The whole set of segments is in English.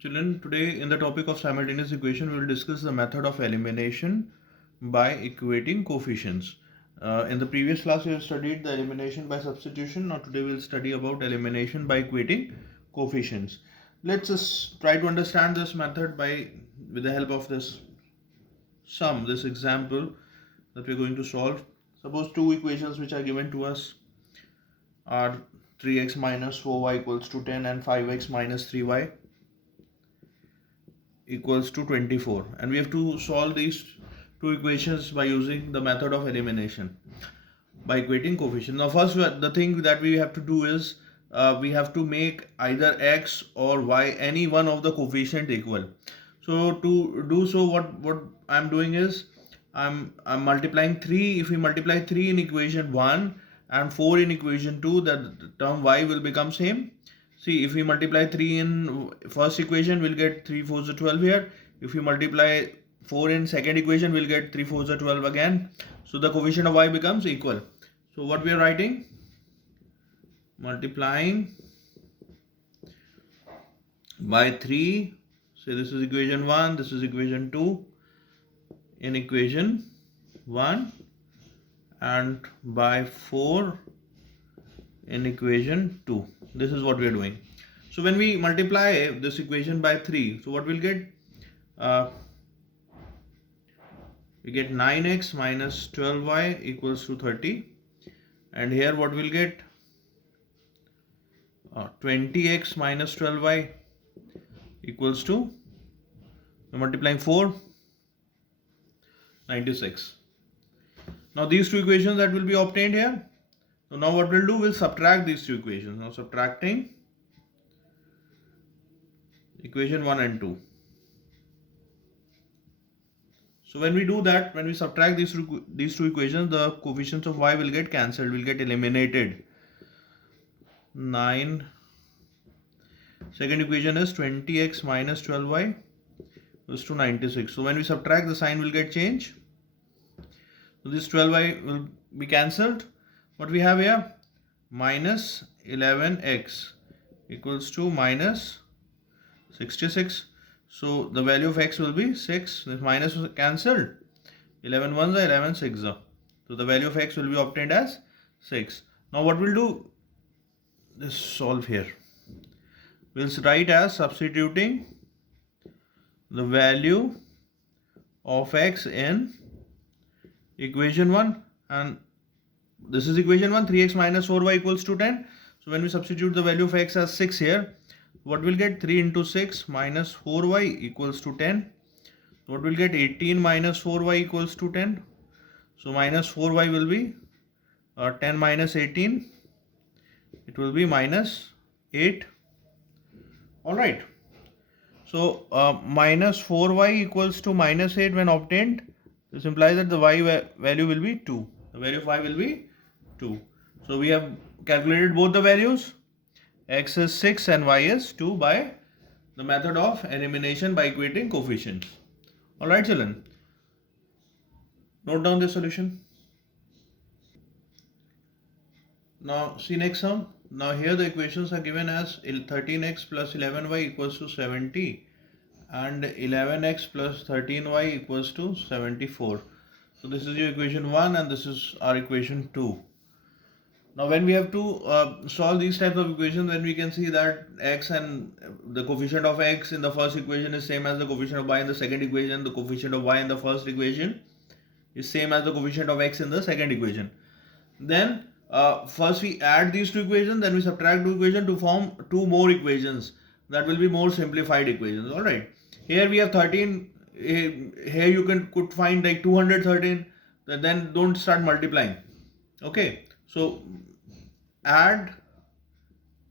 Children, today in the topic of simultaneous equation, we will discuss the method of elimination by equating coefficients. In the previous class, we have studied the elimination by substitution. Now today we will study about elimination by equating coefficients. Let's just try to understand this method with the help of this example that we are going to solve. Suppose two equations which are given to us are 3x minus 4y equals to 10 and 5x minus 3y equals to 24, and we have to solve these two equations by using the method of elimination by equating coefficients. Now first, the thing that we have to do is we have to make either x or y, any one of the coefficient, equal. So to do so, what I'm doing is I'm multiplying 3. If we multiply 3 in equation 1 and 4 in equation 2, the term y will become same. See, if we multiply 3 in first equation, we'll get 3 4s are 12 here. If we multiply 4 in second equation, we'll get 3 4s are 12 again. So the coefficient of y becomes equal. So what we are writing? Multiplying by 3. So this is equation 1, this is equation 2 in equation 1, and by 4 in equation 2. This is what we are doing. So when we multiply this equation by 3, so what we'll get? We get 9x minus 12y equals to 30, and here what we'll get? 20x minus 12y equals to, we're multiplying 4, 96. Now these two equations that will be obtained here. So now what we'll do, we'll subtract these two equations. Now subtracting equation 1 and 2. So when we do that, when we subtract these two equations, the coefficients of y will get cancelled, will get eliminated. 9. Second equation is 20x minus 12y equals to 96. So when we subtract, the sign will get changed. So this 12y will be cancelled. What we have here? Minus 11x equals to minus 66. So the value of x will be 6. This minus was cancelled. 11 ones are 11 6s are. So the value of x will be obtained as 6. Now what we'll do? Let's solve here. We'll write as substituting the value of x in equation 1, and this is equation 1, 3x minus 4y equals to 10. So when we substitute the value of x as 6 here, what we'll get? 3 into 6 minus 4y equals to 10. What we'll get? 18 minus 4y equals to 10. So minus 4y will be 10 minus 18. It will be minus 8. Alright. So minus 4y equals to minus 8 when obtained. This implies that the y value will be 2. The value of y will be 2. So we have calculated both the values. X is 6 and y is 2 by the method of elimination by equating coefficients. Alright children. Note down the solution. Now see next sum. Now here the equations are given as 13x plus 11y equals to 70 and 11x plus 13y equals to 74. So this is your equation 1 and this is our equation 2. Now when we have to solve these types of equations, then we can see that x and the coefficient of x in the first equation is same as the coefficient of y in the second equation. The coefficient of y in the first equation is same as the coefficient of x in the second equation. Then first we add these two equations, then we subtract two equations to form two more equations that will be more simplified equations. Alright, here we have 13. Here you could find like 213. Then don't start multiplying. Okay, so add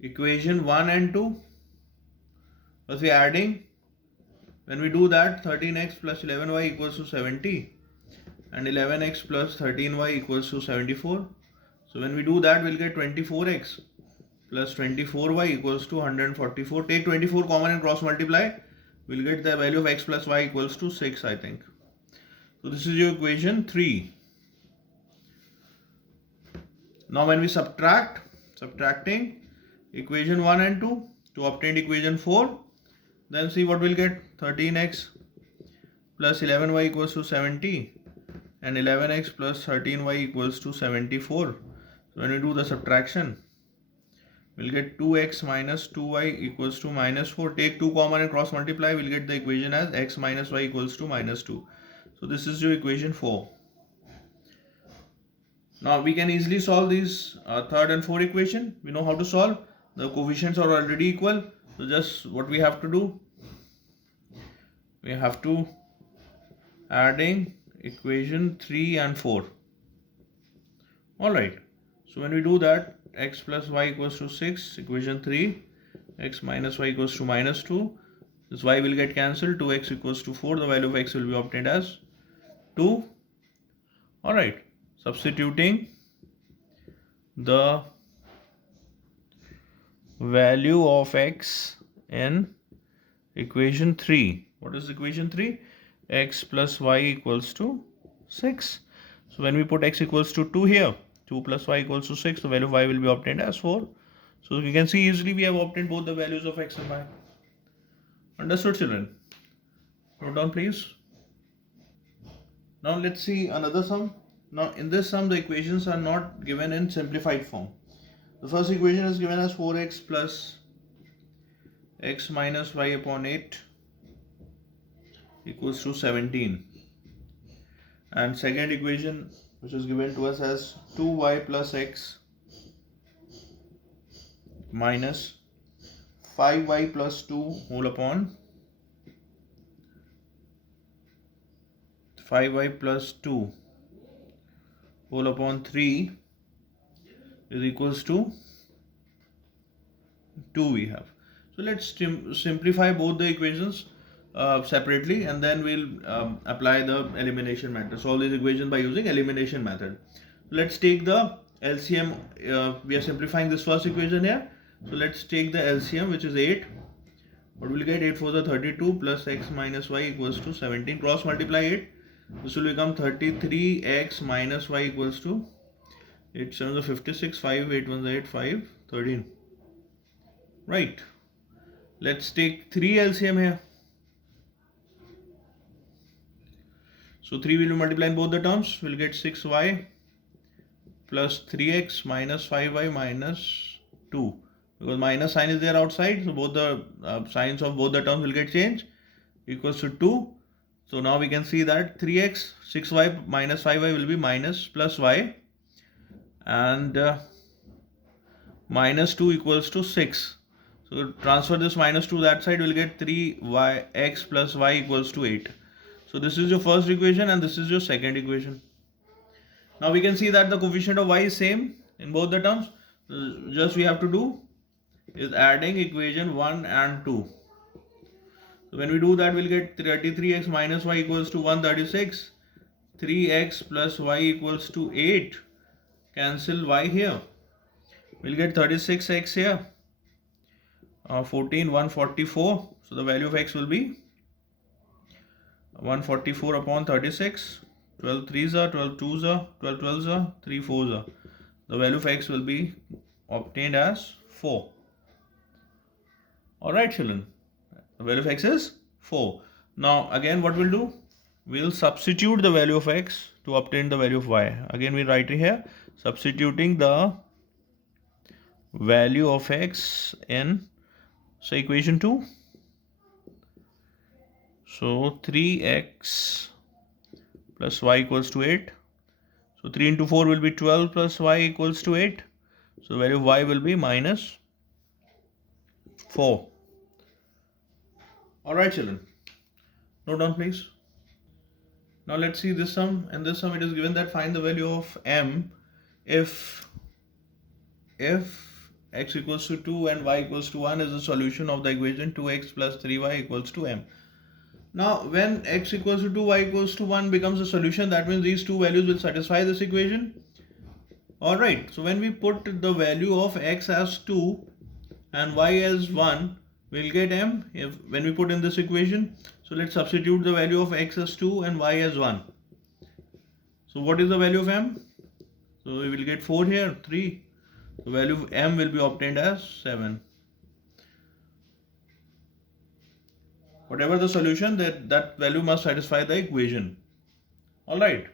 equation 1 and 2. First we are adding. When we do that, 13x plus 11y equals to 70 and 11x plus 13y equals to 74. So when we do that, we'll get 24x plus 24y equals to 144. Take 24 common and cross multiply. We'll get the value of x plus y equals to 6, I think. So this is your equation 3. Now when we subtracting equation 1 and 2 to obtain equation 4, Then see what we'll get. 13x plus 11y equals to 70 and 11x plus 13y equals to 74. So when we do the subtraction, we'll get 2x minus 2y equals to minus 4. Take 2 common and cross multiply. We'll get the equation as x minus y equals to minus 2. So this is your equation 4. Now we can easily solve these third and fourth equation. We know how to solve. The coefficients are already equal. So just what we have to do, we have to adding equation 3 and 4. Alright. So when we do that, x plus y equals to 6, equation 3, x minus y equals to minus 2. This y will get cancelled. 2x equals to 4. The value of x will be obtained as 2. Alright. Substituting the value of x in equation 3. What is equation 3? X plus y equals to 6. So when we put x equals to 2 here, 2 plus y equals to 6, the value of y will be obtained as 4. So you can see easily we have obtained both the values of x and y. Understood, children? Note down please. Now let's see another sum. Now in this sum the equations are not given in simplified form. The first equation is given as 4x plus x minus y upon 8 equals to 17. And second equation which is given to us as 2y plus x minus 5y plus 2 whole upon 5y plus 2 whole upon 3 is equals to 2 we have. So let's simplify both the equations separately and then we'll apply the elimination method. Solve this equation by using elimination method. Let's take the LCM. We are simplifying this first equation here. So let's take the LCM which is 8. What will get? 8 4 is 32 plus x minus y equals to 17. Cross multiply 8. This will become 33x minus y equals to 8 7 is 56, 5 8 1 is 8, 5 13. Right. Let's take 3 LCM here. So 3 will be multiplied in both the terms. We'll get 6y plus 3x minus 5y minus 2. Because minus sign is there outside, so both the signs of both the terms will get changed. Equals to 2. So now we can see that 3x, 6y minus 5y will be minus plus y. And minus 2 equals to 6. So transfer this minus to that side, we'll get 3x plus y equals to 8. So this is your first equation and this is your second equation. Now we can see that the coefficient of y is same in both the terms. Just we have to do is adding equation 1 and 2. So when we do that, we'll get 33x minus y equals to 136. 3x plus y equals to 8. Cancel y here. We'll get 36x here. 14, 144. So the value of x will be 144 upon 36. 12 3s are, 12 2s are, 12 12s are, 3 4s are. The value of x will be obtained as 4. Alright children. The value of x is 4. Now again what we'll do? We'll substitute the value of x to obtain the value of y. Again we write here substituting the value of x in say equation 2. So 3x plus y equals to 8. So 3 into 4 will be 12 plus y equals to 8. So the value of y will be minus 4. Alright children. Note down please. Now let's see this sum. In this sum it is given that find the value of m if x equals to 2 and y equals to 1 is the solution of the equation 2x plus 3y equals to m. Now when x equals to 2, y equals to 1 becomes a solution, that means these two values will satisfy this equation. Alright, so when we put the value of x as 2 and y as 1, we'll get m when we put in this equation. So let's substitute the value of x as 2 and y as 1. So what is the value of m? So we will get 4 here, 3. The value of m will be obtained as 7. Whatever the solution, that value must satisfy the equation. All right.